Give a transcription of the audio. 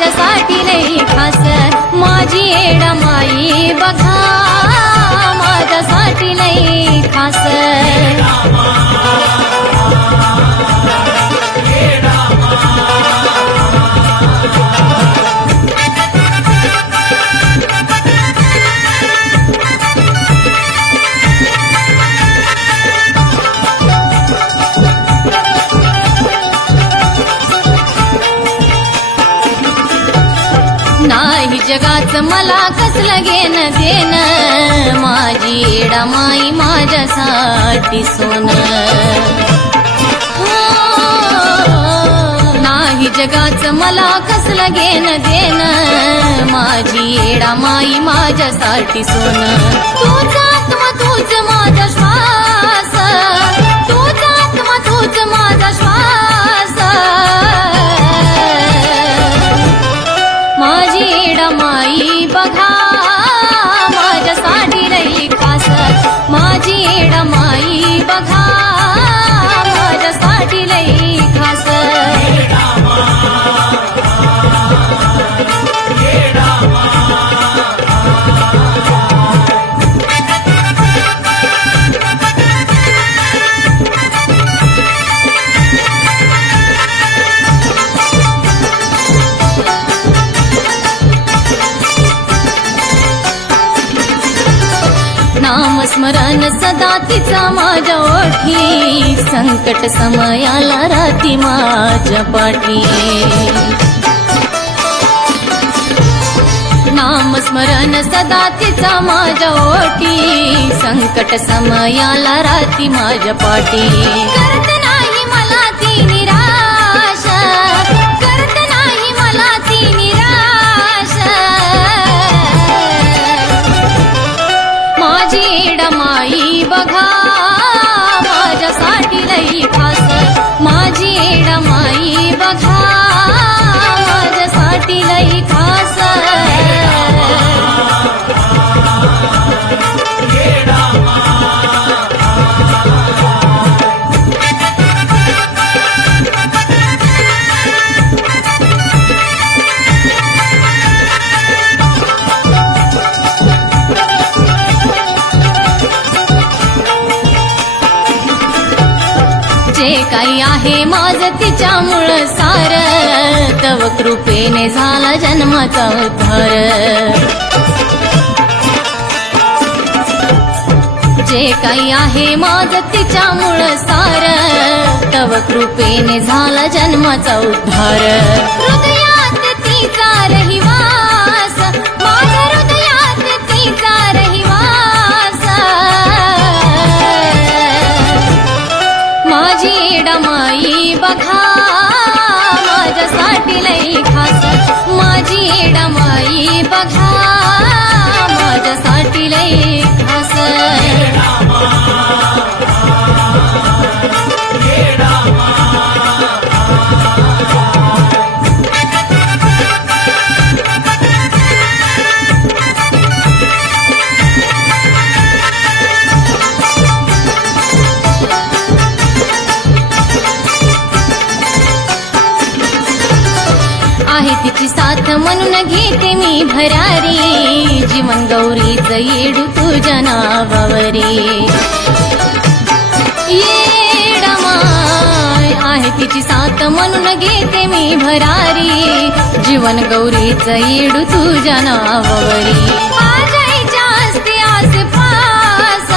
माझ्यासाठी लई खास माझी येडामाई बघा माझ्यासाठी लई खास नाही जगाचं मला कसलं घेणं देणं माझी येडामाई माझ्यासाठी सोनं नाही जगाचं मला कसलं घेणं देणं माझी येडामाई माझ्यासाठी सोनं तूच आत्मा तूच माझा श्वास तूच आत्मा तूच माझा श्वास माझी येडामाई बघा माझ्यासाठी लई खास माझी येडामाई बघा माझ्यासाठी लई खास नामस्मरण सदा तिचा माझ्या ओठी संकट समयाला राहती माझ्या पाठी नामस्मरण सदा तिचा माझ्या ओठी संकट समयाला राहती माझ्या पाठी करत नाही मला ती निराश करत नाही मला ती निराश माझी येडामाई बघा माझ्यासाठी लई खास माझी येडामाई बघा माझ्यासाठी लई खास जे काही आहे माझं तिच्यामुळं सार तव कृपेने झाला जन्माचा उद्धार जे काही आहे माझं तिच्यामुळं सार तव कृपेने झाला जन्माचा उद्धार हृदयात तिचा रहिवास माझ्या हृदयात तिचा रहिवास माझी येडामाई बघा माझ्यासाठी लई खास माझी येडामाई बघा माझ्यासाठी लई खास आहे तिची साथ म्हणून घेते मी भरारी जीवन गौरीच येडू तुझ्या नावावरी येडामाय आहे तिची साथ म्हणून घेते मी भरारी जीवन गौरीच येडू तुझ्या नावावरी माझ्या आईच्या असते आसपास